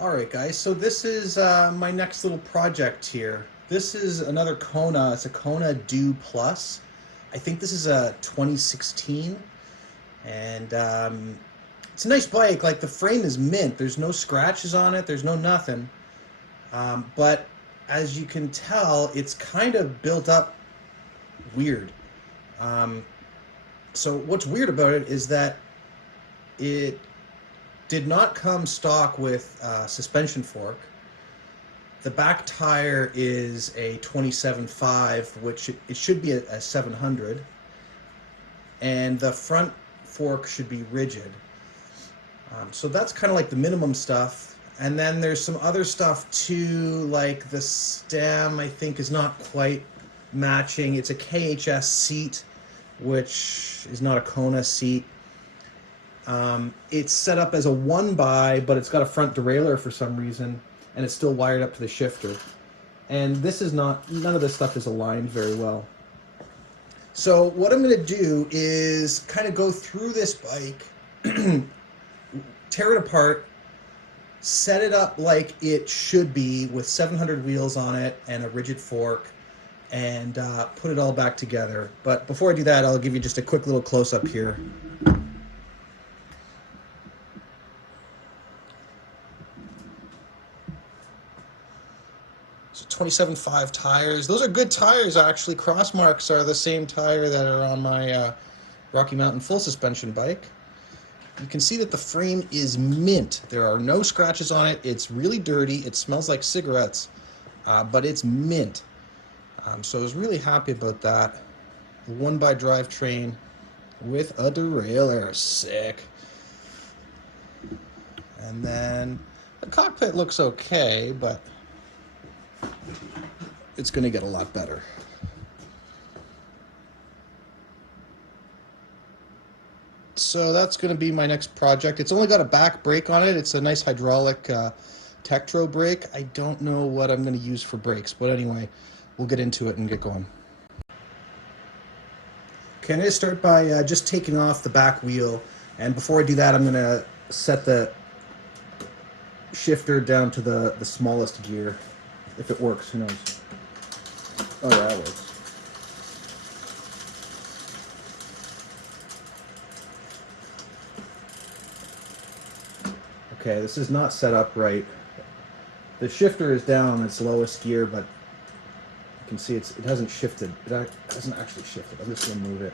Alright guys, so this is my next little project here. This is another Kona, it's a Kona Dew Plus. I think this is a 2016, and it's a nice bike. Like, the frame is mint, there's no scratches on it, there's no nothing. But as you can tell, it's kind of built up weird. Um, so what's weird about it is that it did not come stock with suspension fork. The back tire is a 27.5, which it should be a 700, and the front fork should be rigid. So that's kind of like the minimum stuff. And then there's some other stuff too, like the stem I think is not quite matching. It's a KHS seat, which is not a Kona seat. It's set up as a 1x, but it's got a front derailleur for some reason, and it's still wired up to the shifter. And this is not, none of this stuff is aligned very well. So what I'm going to do is kind of go through this bike, tear it apart, set it up like it should be with 700 wheels on it and a rigid fork, and put it all back together. But before I do that, I'll give you just a quick little close-up here. So 27.5 tires. Those are good tires, actually. Cross marks are the same tire that are on my Rocky Mountain full suspension bike. You can see that the frame is mint. There are no scratches on it. It's really dirty. It smells like cigarettes, but it's mint. So I was really happy about that. 1x drivetrain with a derailleur. Sick. And then the cockpit looks okay, but it's going to get a lot better. So that's going to be my next project. It's only got a back brake on it. It's a nice hydraulic Tektro brake. I don't know what I'm going to use for brakes, but anyway, we'll get into it and get going. Okay, I'm going to start by just taking off the back wheel, and before I do that, I'm going to set the shifter down to the smallest gear. If it works, who knows? Oh yeah, it works. Okay, this is not set up right. The shifter is down on its lowest gear, but you can see it hasn't shifted. It hasn't actually shifted. I'm just going to move it.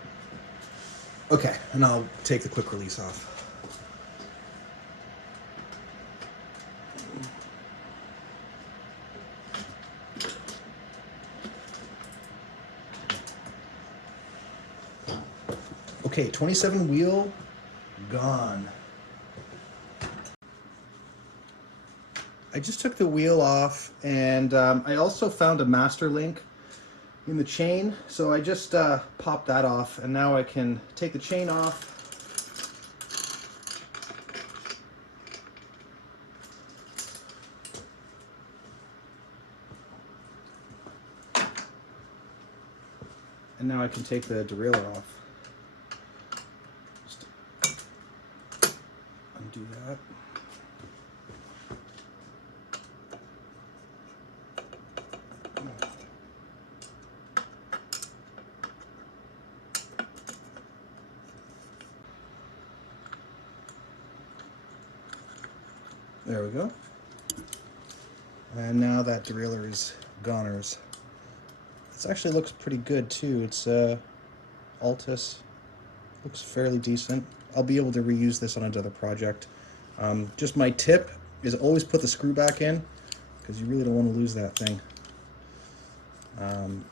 Okay, and I'll take the quick release off. Okay, 27 wheel gone. I just took the wheel off, and I also found a master link in the chain, so I just popped that off, and now I can take the chain off. And now I can take the derailleur off. Just undo that. There we go. And now that derailleur is goners. This actually looks pretty good too. It's Altus. Looks fairly decent. I'll be able to reuse this on another project. Just my tip is always put the screw back in, because you really don't want to lose that thing.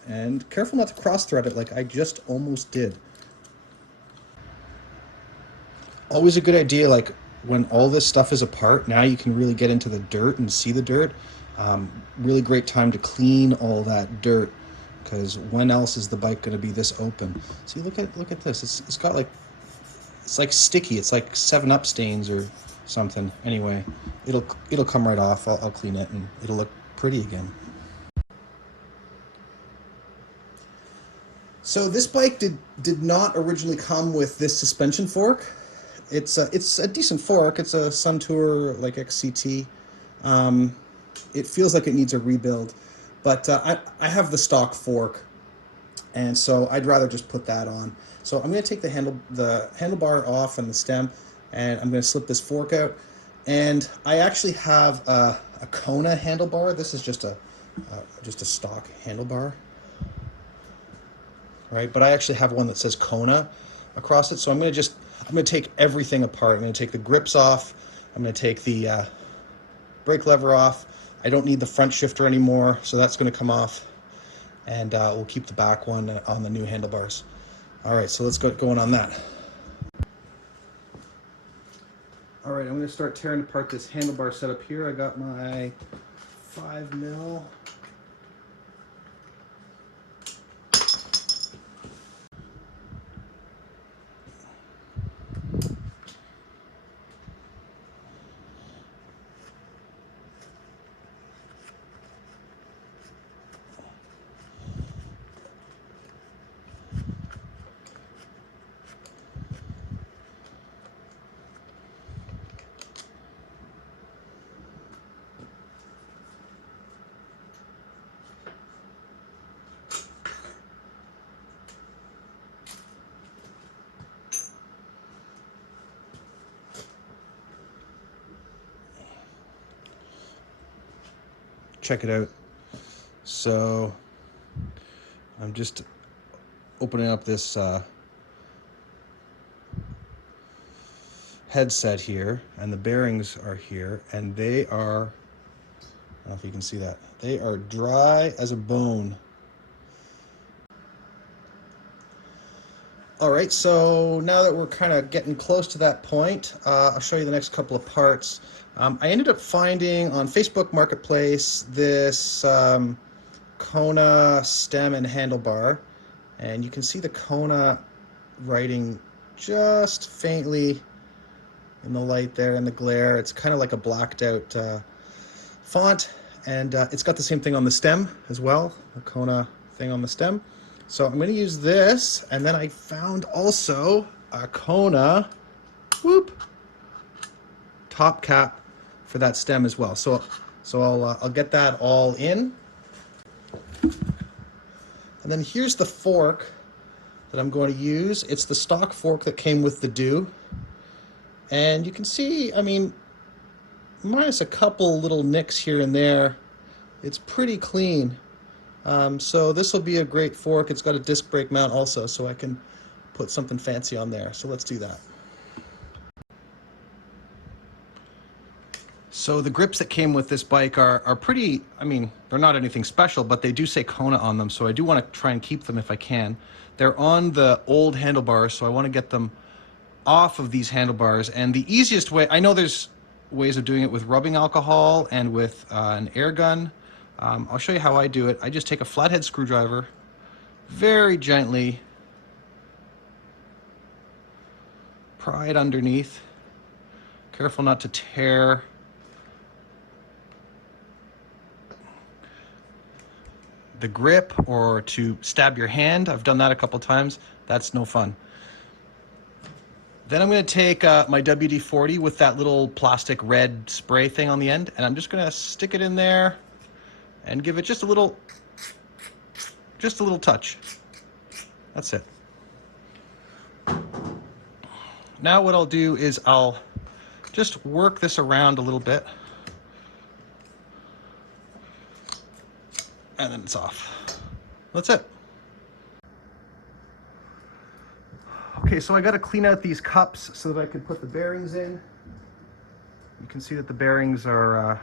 And careful not to cross thread it like I just almost did. Always a good idea, like when all this stuff is apart, now you can really get into the dirt and see the dirt. Really great time to clean all that dirt, because when else is the bike going to be this open? See, look at this. It's got like, it's like sticky. It's like 7-Up stains or something. Anyway, it'll come right off. I'll clean it and it'll look pretty again. So this bike did not originally come with this suspension fork. It's a decent fork. It's a Suntour like XCT. It feels like it needs a rebuild, but I have the stock fork, and so I'd rather just put that on. So I'm going to take the handlebar off and the stem, and I'm going to slip this fork out. And I actually have a Kona handlebar. This is just a stock handlebar, right? But I actually have one that says Kona across it. So I'm going to take everything apart. I'm going to take the grips off. I'm going to take the brake lever off. I don't need the front shifter anymore, so that's going to come off. And we'll keep the back one on the new handlebars. All right, so let's get going on that. All right, I'm going to start tearing apart this handlebar setup here. I got my 5mm. Check it out. So I'm just opening up this headset here, and the bearings are here, and they are, I don't know if you can see that, they are dry as a bone. All right, so now that we're kind of getting close to that point, I'll show you the next couple of parts. I ended up finding on Facebook Marketplace this Kona stem and handlebar, and you can see the Kona writing just faintly in the light there, in the glare. It's kind of like a blacked out font, and it's got the same thing on the stem as well, the Kona thing on the stem. So I'm going to use this, and then I found also a Kona top cap for that stem as well. So I'll get that all in. And then here's the fork that I'm going to use. It's the stock fork that came with the Dew. And you can see, I mean, minus a couple little nicks here and there, it's pretty clean. So this will be a great fork. It's got a disc brake mount also, so I can put something fancy on there. So let's do that. So the grips that came with this bike are pretty, I mean, they're not anything special, but they do say Kona on them, so I do want to try and keep them if I can. They're on the old handlebars, so I want to get them off of these handlebars. And the easiest way, I know there's ways of doing it with rubbing alcohol and with an air gun. I'll show you how I do it. I just take a flathead screwdriver, very gently pry it underneath. Careful not to tear the grip or to stab your hand. I've done that a couple times. That's no fun. Then I'm going to take my WD-40 with that little plastic red spray thing on the end, and I'm just going to stick it in there and give it just a little touch. That's it. Now what I'll do is I'll just work this around a little bit, and then it's off. That's it. Okay, so I got to clean out these cups so that I can put the bearings in. You can see that the bearings are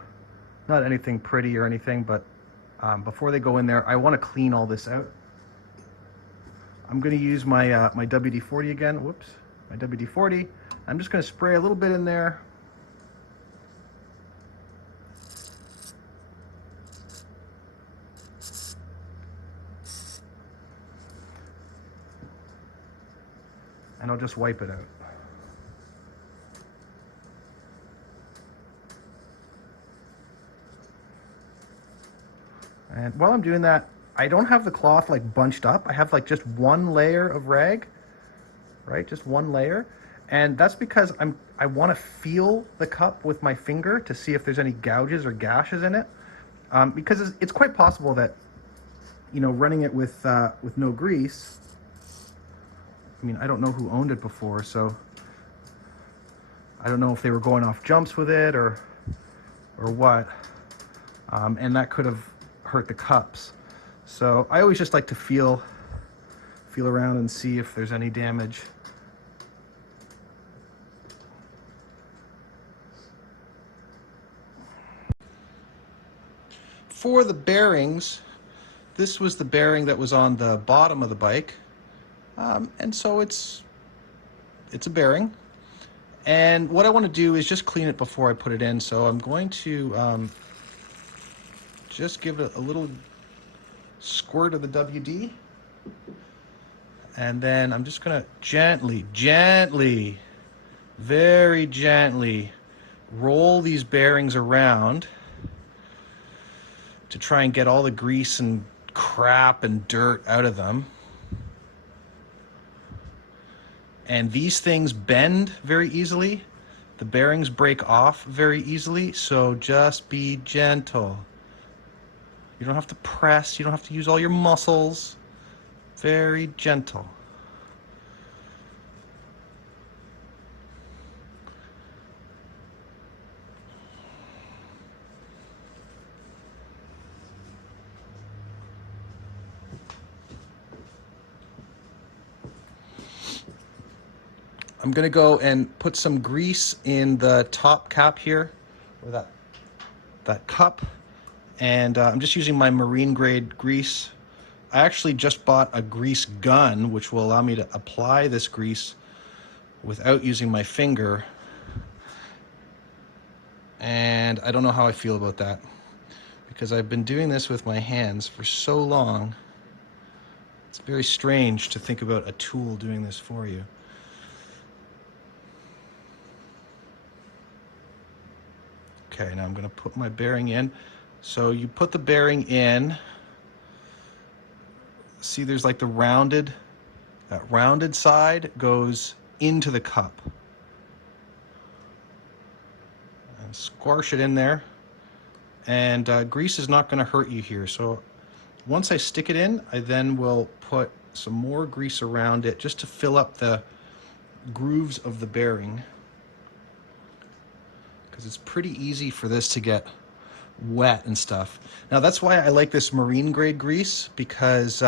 not anything pretty or anything, but before they go in there, I want to clean all this out. I'm going to use my my WD-40 again. Whoops, my WD-40. I'm just going to spray a little bit in there. And I'll just wipe it out. And while I'm doing that, I don't have the cloth like bunched up. I have like just one layer of rag, right? Just one layer. And that's because I want to feel the cup with my finger to see if there's any gouges or gashes in it. Because it's quite possible that, you know, running it with no grease, I mean, I don't know who owned it before, so I don't know if they were going off jumps with it or what, and that could have hurt the cups. So I always just like to feel around and see if there's any damage. For the bearings, this was the bearing that was on the bottom of the bike, and so it's a bearing. And what I want to do is just clean it before I put it in. So I'm going to just give it a little squirt of the WD. And then I'm just going to gently, very gently roll these bearings around to try and get all the grease and crap and dirt out of them. And these things bend very easily. The bearings break off very easily, so just be gentle. You don't have to press, you don't have to use all your muscles. Very gentle. I'm gonna go and put some grease in the top cap here, or that cup, and I'm just using my marine grade grease. I actually just bought a grease gun, which will allow me to apply this grease without using my finger, and I don't know how I feel about that, because I've been doing this with my hands for so long. It's very strange to think about a tool doing this for you. Okay, now I'm going to put my bearing in. So you put the bearing in. See, there's like that rounded side goes into the cup. And squash it in there. And grease is not going to hurt you here. So once I stick it in, I then will put some more grease around it just to fill up the grooves of the bearing. Because it's pretty easy for this to get wet and stuff. Now that's why I like this marine grade grease, because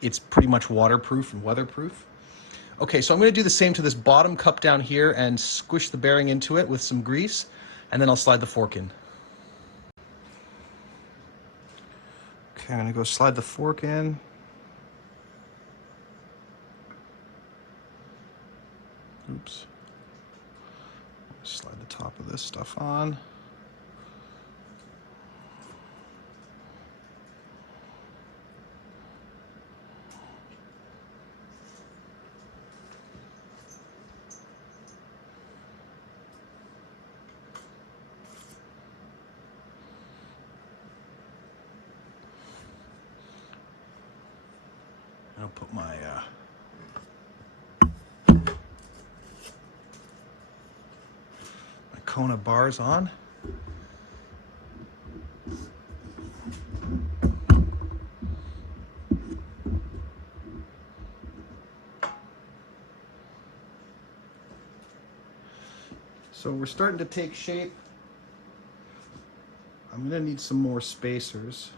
it's pretty much waterproof and weatherproof. Okay, so I'm going to do the same to this bottom cup down here and squish the bearing into it with some grease, and then I'll slide the fork in. Okay, I'm going to go slide the fork in. Oops. Slide the top of this stuff on. I'll put my Kona bars on. So we're starting to take shape. I'm going to need some more spacers.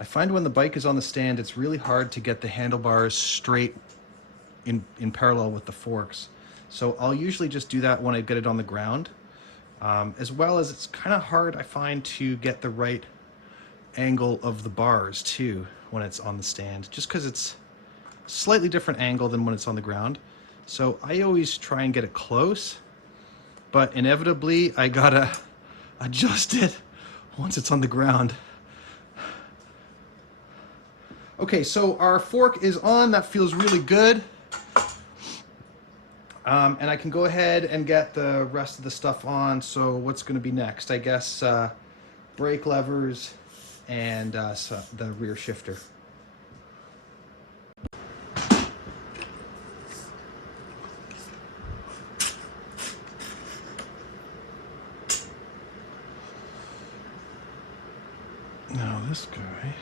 I find when the bike is on the stand, it's really hard to get the handlebars straight in parallel with the forks. So I'll usually just do that when I get it on the ground. As well as it's kind of hard, I find, to get the right angle of the bars too when it's on the stand, just because it's a slightly different angle than when it's on the ground. So I always try and get it close, but inevitably I gotta adjust it once it's on the ground. Okay, so our fork is on. That feels really good. And I can go ahead and get the rest of the stuff on. So what's going to be next? I guess brake levers and so the rear shifter. Now this guy.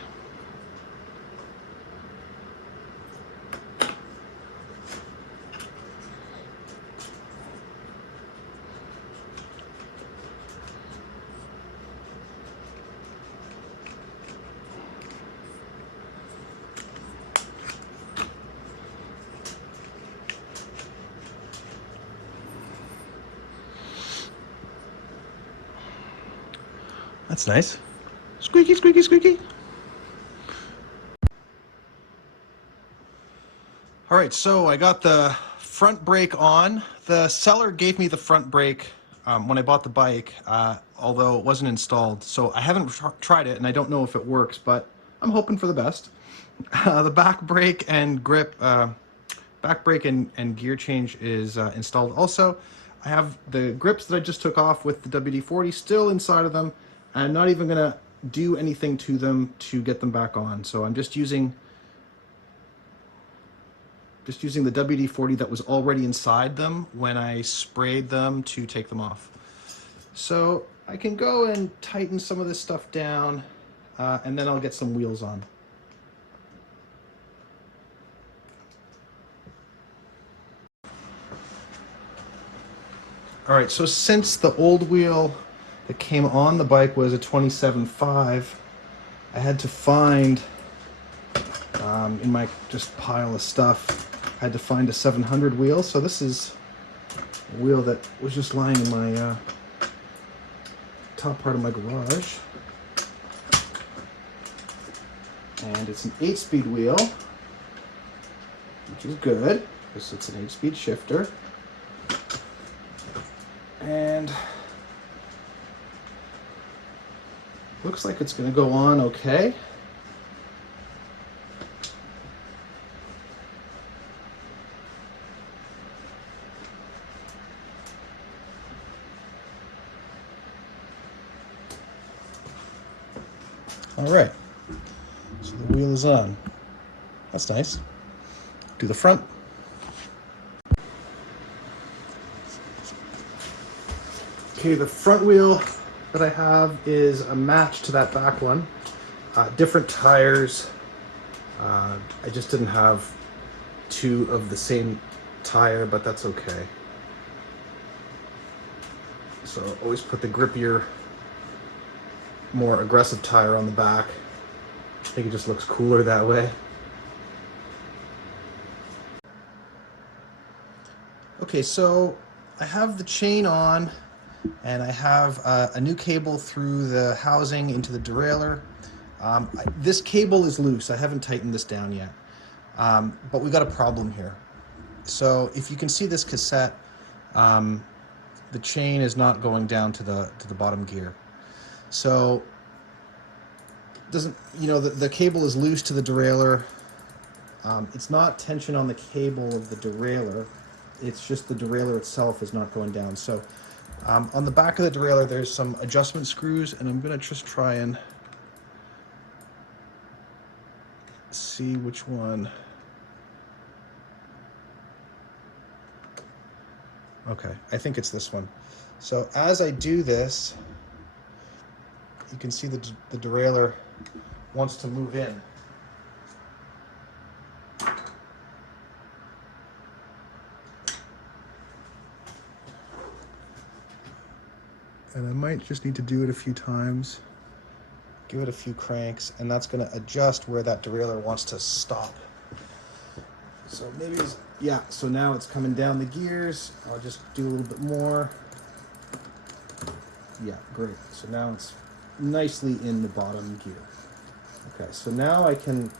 That's nice. Squeaky, squeaky, squeaky. All right, so I got the front brake on. The seller gave me the front brake when I bought the bike, although it wasn't installed. So I haven't tried it, and I don't know if it works, but I'm hoping for the best. The back brake and grip, back brake and gear change is installed also. I have the grips that I just took off with the WD-40 still inside of them. I'm not even gonna do anything to them to get them back on. So I'm just using the WD-40 that was already inside them when I sprayed them to take them off. So I can go and tighten some of this stuff down and then I'll get some wheels on. All right, so since the old wheel that came on the bike was a 27.5, I had to find, in my just pile of stuff, I had to find a 700 wheel. So this is a wheel that was just lying in my top part of my garage. And it's an 8-speed wheel, which is good because it's an 8-speed shifter. And looks like it's going to go on okay. All right, so the wheel is on. That's nice. Do the front. Okay, the front wheel that I have is a match to that back one. Different tires. I just didn't have two of the same tire, but that's okay. So always put the grippier, more aggressive tire on the back. I think it just looks cooler that way. Okay, so I have the chain on and I have a new cable through the housing into the derailleur. This cable is loose. I haven't tightened this down yet, but we got a problem here. So if you can see this cassette, the chain is not going down to the bottom gear. So the cable is loose to the derailleur. It's not tension on the cable of the derailleur. It's just the derailleur itself is not going down. So on the back of the derailleur, there's some adjustment screws, and I'm gonna just try and see which one. Okay, I think it's this one. So as I do this, you can see the derailleur wants to move in. And I might just need to do it a few times, give it a few cranks, and that's going to adjust where that derailleur wants to stop. So maybe yeah, so now it's coming down the gears. I'll just do a little bit more. Yeah, great. So now it's nicely in the bottom gear. Okay, so now I can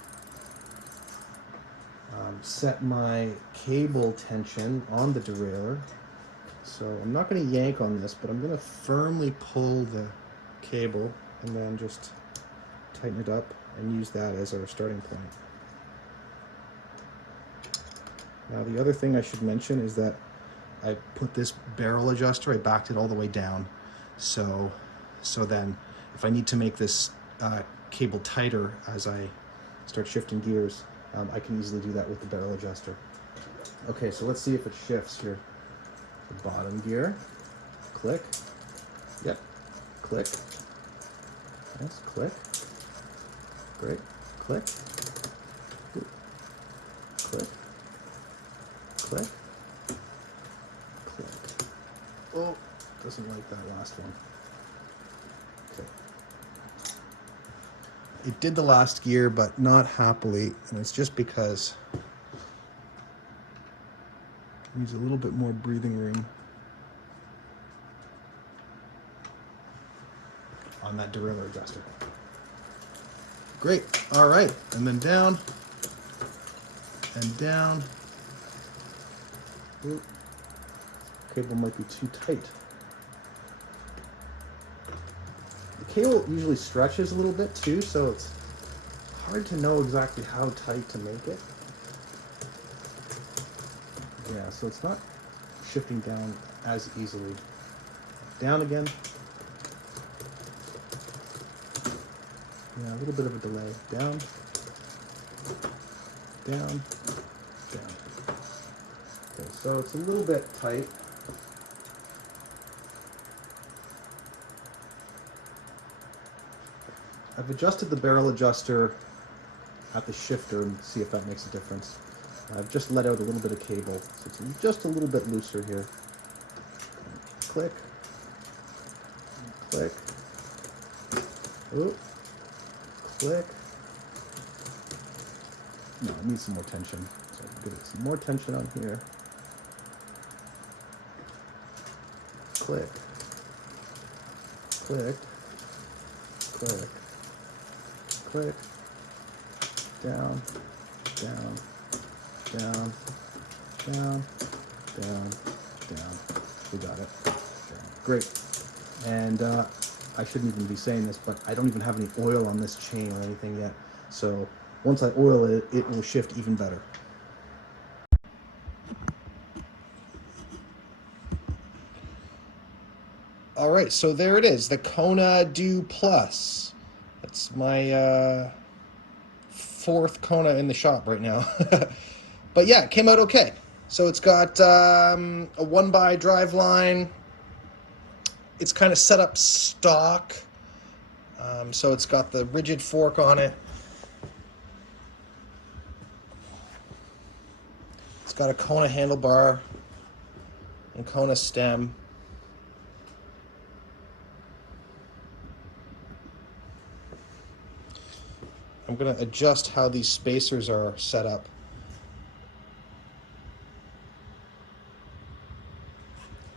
set my cable tension on the derailleur. So I'm not going to yank on this, but I'm going to firmly pull the cable and then just tighten it up and use that as our starting point. Now the other thing I should mention is that I put this barrel adjuster, I backed it all the way down. So then if I need to make this cable tighter as I start shifting gears, I can easily do that with the barrel adjuster. Okay, so let's see if it shifts here. The bottom gear, click, yep, click, yes, click, great, click, click, click, click. Oh, doesn't like that last one. Okay. It did the last gear, but not happily, and it's just because it needs a little bit more breathing room on that derailleur adjuster. Great. All right, and then down and down. Ooh. Cable might be too tight. The cable usually stretches a little bit too, so it's hard to know exactly how tight to make it. Yeah, so it's not shifting down as easily. Down again. Yeah, a little bit of a delay. Down, down, down. Okay, so it's a little bit tight. I've adjusted the barrel adjuster at the shifter and see if that makes a difference. I've just let out a little bit of cable, so it's just a little bit looser here. Click, click, ooh, click. No, it needs some more tension, so I can give it some more tension on here. Click, click, click, click, down, down, down, down, down, down. We got it. Down. Great. And I shouldn't even be saying this, but I don't even have any oil on this chain or anything yet. So once I oil it, it will shift even better. All right, so there it is, the Kona Dew Plus. That's my fourth Kona in the shop right now. But yeah, it came out okay. So it's got a 1x drive line. It's kind of set up stock. So it's got the rigid fork on it. It's got a Kona handlebar and Kona stem. I'm going to adjust how these spacers are set up.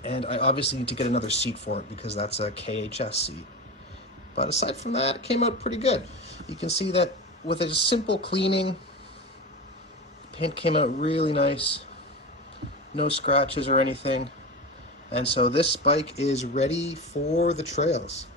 And I obviously need to get another seat for it because that's a KHS seat. But aside from that, it came out pretty good. You can see that with a simple cleaning, paint came out really nice. No scratches or anything. And so this bike is ready for the trails.